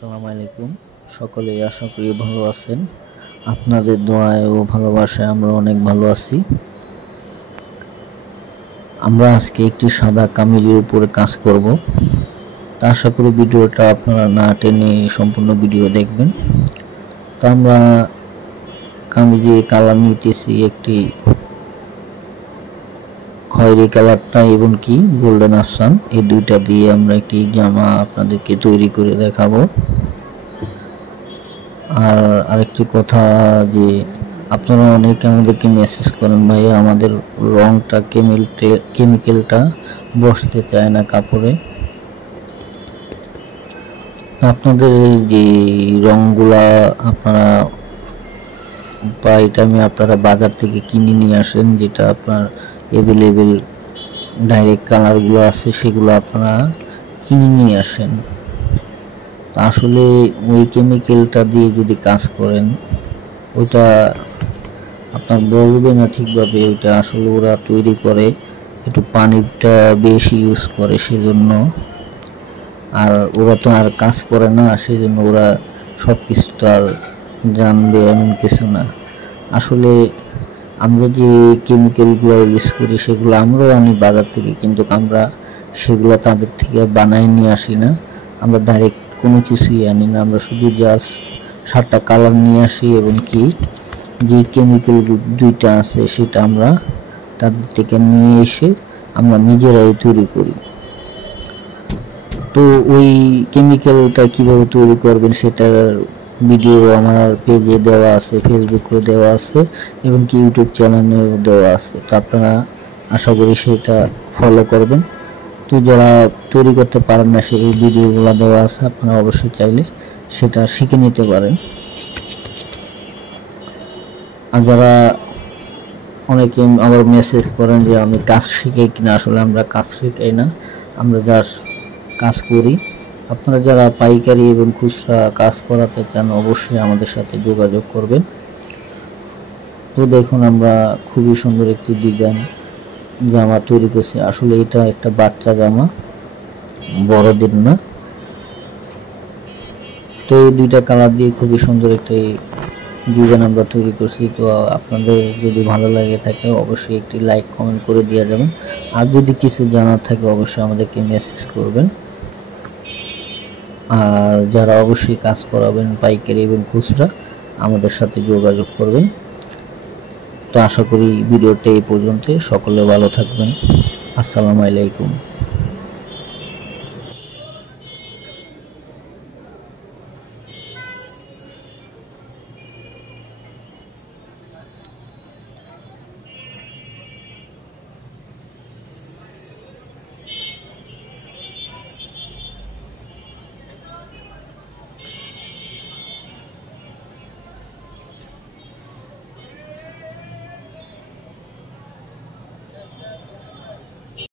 আসসালামু আলাইকুম। সকলেই আশা করি ভালো আছেন। আপনাদের দোয়ায় ও ভালোবাসায় আমরা অনেক ভালো আছি। আমরা আজকে একটি সাদা কামিজের উপরে কাজ করব। তা আশা করি ভিডিওটা আপনারা না টেনে সম্পূর্ণ ভিডিও দেখবেন। তো আমরা কামিজে কালার নিতেছি একটি খয়েরি কালারটা এবং কি গোল্ডেন আফসান, এই দুইটা দিয়ে আমরা একটি জামা আপনাদেরকে তৈরি করে দেখাবো। আর আরেকটি কথা যে আপনারা অনেকে আমাদেরকে মেসেজ করেন, ভাইয়া আমাদের রংটা কেমিক্যালটা বসতে চায় না কাপড়ে। আপনাদের যে রংগুলা আপনারা বা এটা আপনারা বাজার থেকে কিনে নিয়ে আসেন, যেটা আপনার অ্যাভেলেবেল ডাইরেক্ট কালারগুলো আছে সেগুলো আপনারা কিনে নিয়ে আসেন। আসলে ওই কেমিক্যালটা দিয়ে যদি কাজ করেন ওইটা আপনার বসবে না ঠিকভাবে। ওইটা আসলে ওরা তৈরি করে একটু পানিটা বেশি ইউজ করে সেজন্য, আর ওরা তো আর কাজ করে না, সেজন্য ওরা সব কিছু তো আর জানবে এমন কিছু না। আসলে আমরা যে কেমিক্যালগুলো ইউজ করি সেগুলো আমরাও আনি বাজার থেকে, কিন্তু আমরা সেগুলো তাদের থেকে বানায় নিয়ে আসি না। আমরা ডাইরেক্ট কোনো কিছুই আনি না, আমরা শুধু জাস্ট 7টা কালার নিয়ে আসি এবং কি যে কেমিক্যাল দুইটা আছে সেটা আমরা তাদের থেকে নিয়ে এসে আমরা নিজেরাই তৈরি করি। তো ওই কেমিক্যালটা কিভাবে তৈরি করবেন সেটার ভিডিও আমার পেজে দেওয়া আছে, ফেসবুকে দেওয়া আছে এবং কি ইউটিউব চ্যানেলেও দেওয়া আছে। তো আপনারা আশা করি সেটা ফলো করবেন। তো যারা তৈরি করতে পারেন না সেই ভিডিওগুলো দেওয়া আছে, আপনারা অবশ্যই চাইলে সেটা শিখে নিতে পারেন। আর যারা অনেকে আবার মেসেজ করেন যে আমি কাজ শিখাই কিনা, আসলে আমরা কাজ শিখাই না, আমরা জাস্ট কাজ করি। আপনারা যারা পাইকারি এবং খুচরা কাজ করাতে চান অবশ্যই আমাদের সাথে যোগাযোগ করবেন। তো দেখুন আমরা খুবই সুন্দর একটি ডিজাইন জামা তৈরি করছি। আসলে এটা একটা বাচ্চা জামা, বড়দের না। তো এই দুইটা কালার দিয়ে খুবই সুন্দর একটি ডিজাইন আমরা তৈরি করছি। তো আপনাদের যদি ভালো লাগে থাকে অবশ্যই একটি লাইক কমেন্ট করে দিয়ে যাবেন। আর যদি কিছু জানার থাকে অবশ্যই আমাদেরকে মেসেজ করবেন। আর যারা অবশ্যই কাজ করাবেন পাইকারি এবং খুচরা আমাদের সাথে যোগাযোগ করবেন। তো আশা করি ভিডিওটা এই পর্যন্ত। সকলে ভালো থাকবেন। আসসালামু আলাইকুম।